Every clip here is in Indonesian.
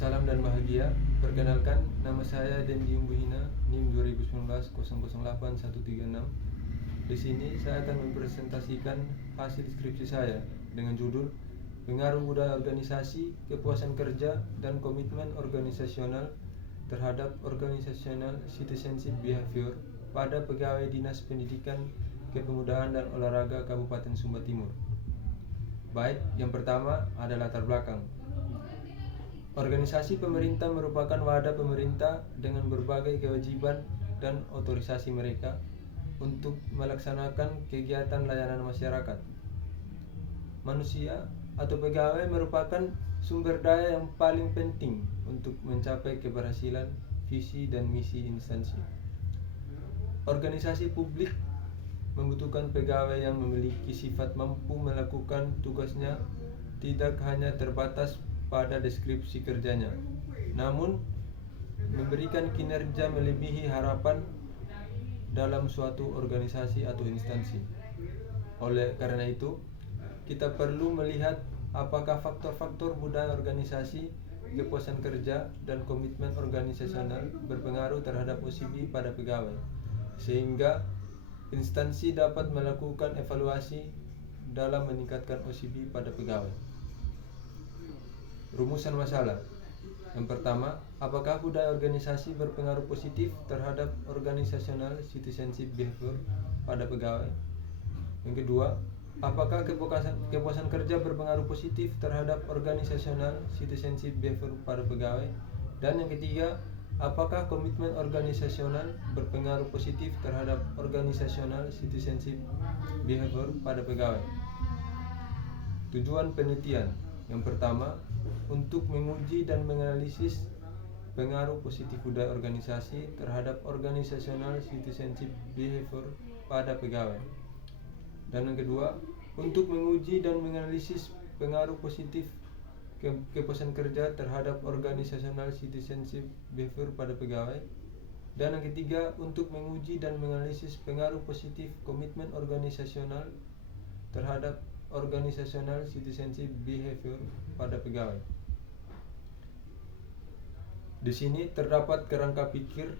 Salam dan bahagia. Perkenalkan, nama saya Dendi Umbuhina, NIM 2019 008136. Di sini saya akan mempresentasikan hasil skripsi saya dengan judul Pengaruh Budaya Organisasi, Kepuasan Kerja, dan Komitmen Organisasional terhadap Organizational Citizenship Behavior pada Pegawai Dinas Pendidikan, Kepemudaan dan Olahraga Kabupaten Sumba Timur. Baik, yang pertama ada latar belakang. Organisasi pemerintah merupakan wadah pemerintah dengan berbagai kewajiban dan otorisasi mereka untuk melaksanakan kegiatan layanan masyarakat. Manusia atau pegawai merupakan sumber daya yang paling penting untuk mencapai keberhasilan visi dan misi instansi. Organisasi publik membutuhkan pegawai yang memiliki sifat mampu melakukan tugasnya tidak hanya terbatas pada deskripsi kerjanya, namun memberikan kinerja melebihi harapan dalam suatu organisasi atau instansi. Oleh karena itu, kita perlu melihat apakah faktor-faktor budaya organisasi, kepuasan kerja, dan komitmen organisasional berpengaruh terhadap OCB pada pegawai, sehingga instansi dapat melakukan evaluasi dalam meningkatkan OCB pada pegawai. Rumusan masalah. Yang pertama, apakah budaya organisasi berpengaruh positif terhadap organizational citizenship behavior pada pegawai? Yang kedua, apakah kepuasan kerja berpengaruh positif terhadap organizational citizenship behavior pada pegawai? Dan yang ketiga, apakah komitmen organisasional berpengaruh positif terhadap organizational citizenship behavior pada pegawai? Tujuan penelitian. Yang pertama, untuk menguji dan menganalisis pengaruh positif budaya organisasi terhadap organizational citizenship behavior pada pegawai. Dan yang kedua, untuk menguji dan menganalisis pengaruh positif kepuasan kerja terhadap organizational citizenship behavior pada pegawai. Dan yang ketiga, untuk menguji dan menganalisis pengaruh positif komitmen organisasional terhadap organizational citizenship behavior pada pegawai. Di sini terdapat kerangka pikir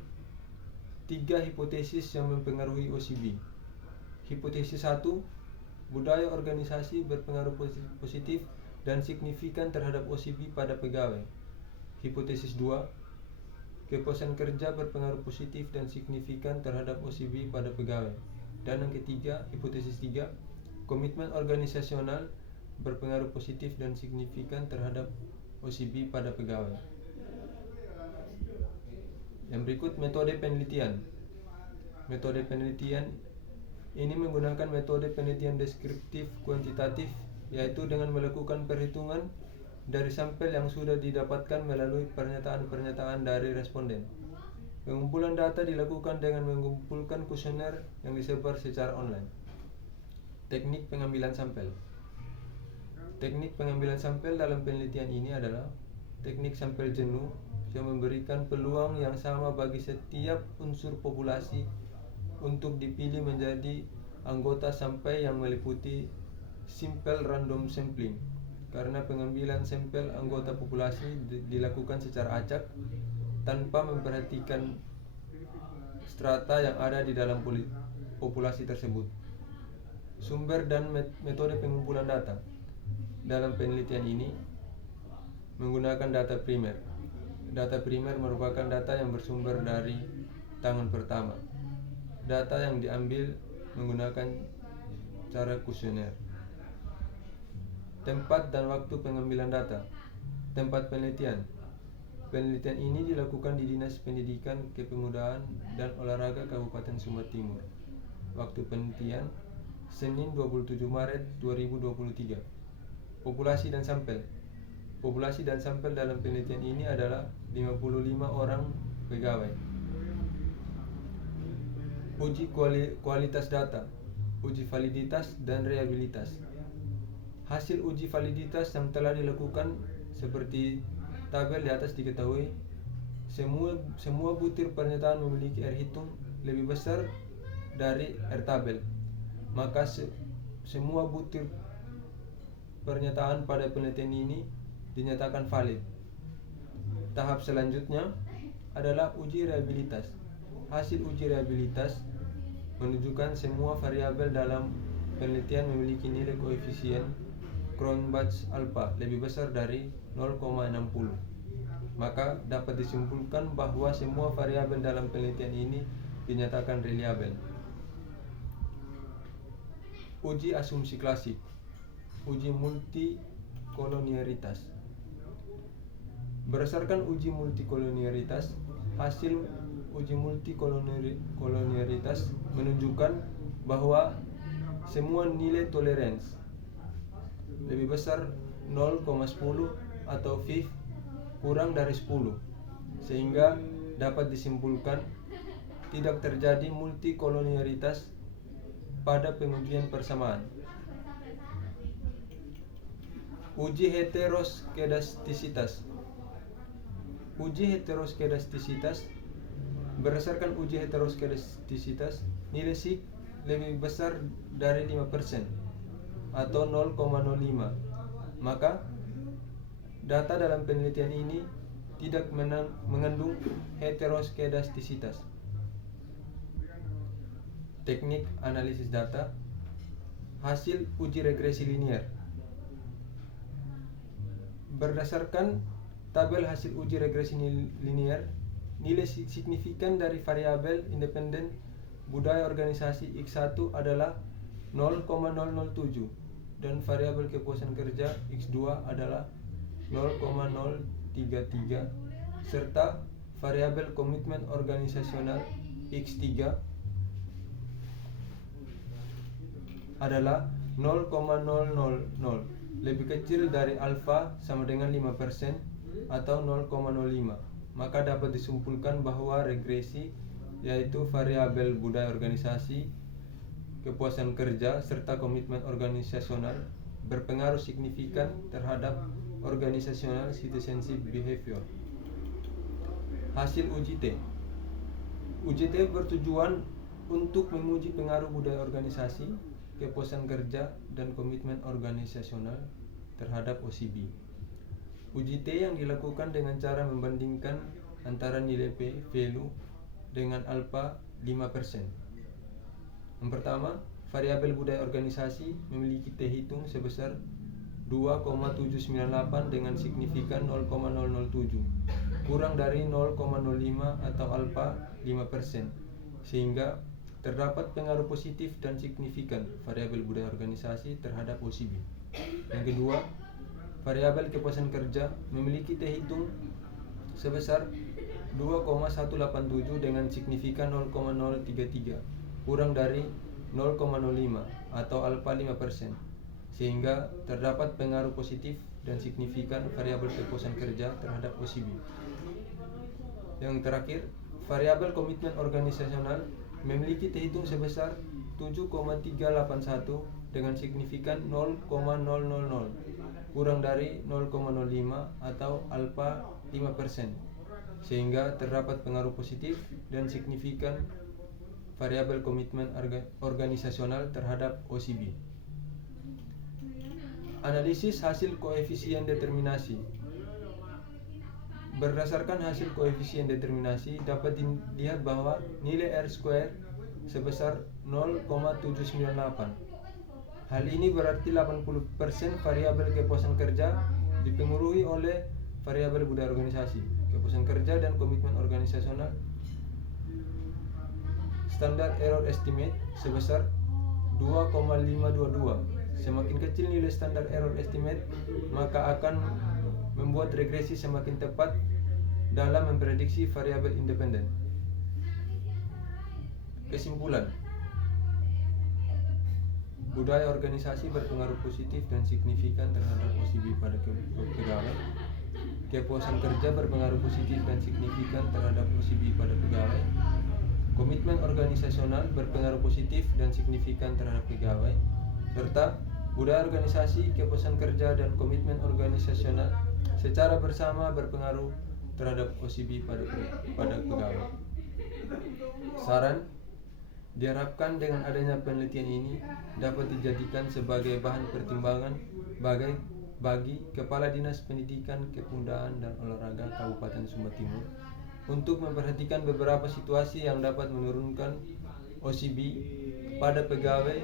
3 hipotesis yang mempengaruhi OCB. Hipotesis 1, budaya organisasi berpengaruh positif dan signifikan terhadap OCB pada pegawai. Hipotesis 2, kepuasan kerja berpengaruh positif dan signifikan terhadap OCB pada pegawai. Dan yang ketiga, hipotesis 3, komitmen organisasional berpengaruh positif dan signifikan terhadap OCB pada pegawai. Yang berikut metode penelitian. Metode penelitian ini menggunakan metode penelitian deskriptif kuantitatif, yaitu dengan melakukan perhitungan dari sampel yang sudah didapatkan melalui pernyataan-pernyataan dari responden. Pengumpulan data dilakukan dengan mengumpulkan kuesioner yang disebar secara online. Teknik pengambilan sampel. Teknik pengambilan sampel dalam penelitian ini adalah teknik sampel jenuh yang memberikan peluang yang sama bagi setiap unsur populasi untuk dipilih menjadi anggota sampai yang meliputi simple random sampling, karena pengambilan sampel anggota populasi dilakukan secara acak tanpa memperhatikan strata yang ada di dalam populasi tersebut. Sumber dan metode pengumpulan data. Dalam penelitian ini menggunakan data primer. Data primer merupakan data yang bersumber dari tangan pertama. Data yang diambil menggunakan cara kuesioner. Tempat dan waktu pengambilan data. Tempat penelitian. Penelitian ini dilakukan di Dinas Pendidikan, Kepemudaan dan Olahraga Kabupaten Sumba Timur. Waktu penelitian Senin 27 Maret 2023. Populasi dan sampel. Populasi dan sampel dalam penelitian ini adalah 55 orang pegawai. Uji kualitas data, uji validitas dan reliabilitas. Hasil uji validitas yang telah dilakukan seperti tabel di atas diketahui, semua butir pernyataan memiliki R hitung lebih besar dari R tabel. Maka semua butir pernyataan pada penelitian ini dinyatakan valid. Tahap selanjutnya adalah uji reliabilitas. Hasil uji reliabilitas menunjukkan semua variabel dalam penelitian memiliki nilai koefisien Cronbach alpha lebih besar dari 0,60. Maka dapat disimpulkan bahwa semua variabel dalam penelitian ini dinyatakan reliabel. Uji asumsi klasik. Uji multikolonialitas. Berdasarkan uji multikolonialitas, hasil uji multikolonialitas menunjukkan bahwa semua nilai toleransi lebih besar 0,10 atau VIF kurang dari 10, sehingga dapat disimpulkan tidak terjadi multikolonialitas pada pengujian persamaan. Uji heteroskedastisitas. Uji heteroskedastisitas. Berdasarkan uji heteroskedastisitas, nilai sigma lebih besar dari 5% atau 0,05. Maka data dalam penelitian ini tidak mengandung heteroskedastisitas. Teknik analisis data. Hasil uji regresi linear. Berdasarkan tabel hasil uji regresi linear, nilai signifikan dari variabel independen budaya organisasi X1 adalah 0,007 dan variabel kepuasan kerja X2 adalah 0,033 serta variabel komitmen organisasional X3 adalah 0,000, lebih kecil dari alfa sama dengan 5% atau 0,05. Maka dapat disimpulkan bahwa regresi, yaitu variabel budaya organisasi, kepuasan kerja, serta komitmen organisasional berpengaruh signifikan terhadap organisasional citizenship behavior. Hasil uji T. Uji T bertujuan untuk menguji pengaruh budaya organisasi, kepuasan kerja, dan komitmen organisasional terhadap OCB. Uji T yang dilakukan dengan cara membandingkan antara nilai P value dengan alpha 5%. Yang pertama, variabel budaya organisasi memiliki T hitung sebesar 2,798 dengan signifikan 0,007, kurang dari 0,05 atau alpha 5%, sehingga terdapat pengaruh positif dan signifikan variabel budaya organisasi terhadap OCB. Yang kedua, variabel kepuasan kerja memiliki T hitung sebesar 2,187 dengan signifikan 0,033, kurang dari 0,05 atau alpha 5%, sehingga terdapat pengaruh positif dan signifikan variabel kepuasan kerja terhadap OCB. Yang terakhir, variabel komitmen organisasional memiliki T hitung sebesar 7,381 dengan signifikan 0,000, kurang dari 0,05 atau alpha 5%, sehingga terdapat pengaruh positif dan signifikan variabel komitmen organisasional terhadap OCB. Analisis hasil koefisien determinasi. Berdasarkan hasil koefisien determinasi dapat dilihat bahwa nilai R² sebesar 0,798. Hal ini berarti 80% variabel kepuasan kerja dipengaruhi oleh variabel budaya organisasi, kepuasan kerja, dan komitmen organisasional. Standar error estimate sebesar 2,522. Semakin kecil nilai standar error estimate, maka akan membuat regresi semakin tepat dalam memprediksi variabel independen. Kesimpulan, budaya organisasi berpengaruh positif dan signifikan terhadap OCB pada pegawai. Kepuasan kerja berpengaruh positif dan signifikan terhadap OCB pada pegawai. Komitmen organisasional berpengaruh positif dan signifikan terhadap pegawai, serta budaya organisasi, kepuasan kerja, dan komitmen organisasional secara bersama berpengaruh terhadap OCB pada pegawai. Saran: diharapkan dengan adanya penelitian ini dapat dijadikan sebagai bahan pertimbangan bagi Kepala Dinas Pendidikan, Kepemudaan dan Olahraga Kabupaten Sumba Timur untuk memperhatikan beberapa situasi yang dapat menurunkan OCB pada pegawai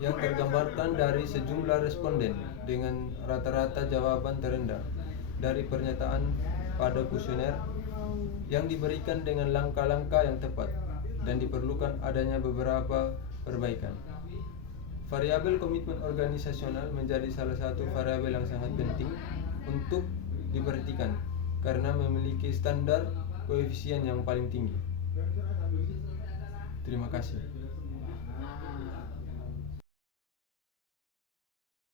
yang tergambarkan dari sejumlah responden dengan rata-rata jawaban terendah dari pernyataan pada kuesioner yang diberikan dengan langkah-langkah yang tepat dan diperlukan adanya beberapa perbaikan. Variabel komitmen organisasional menjadi salah satu variabel yang sangat penting untuk diperhatikan karena memiliki standar koefisien yang paling tinggi. Terima kasih.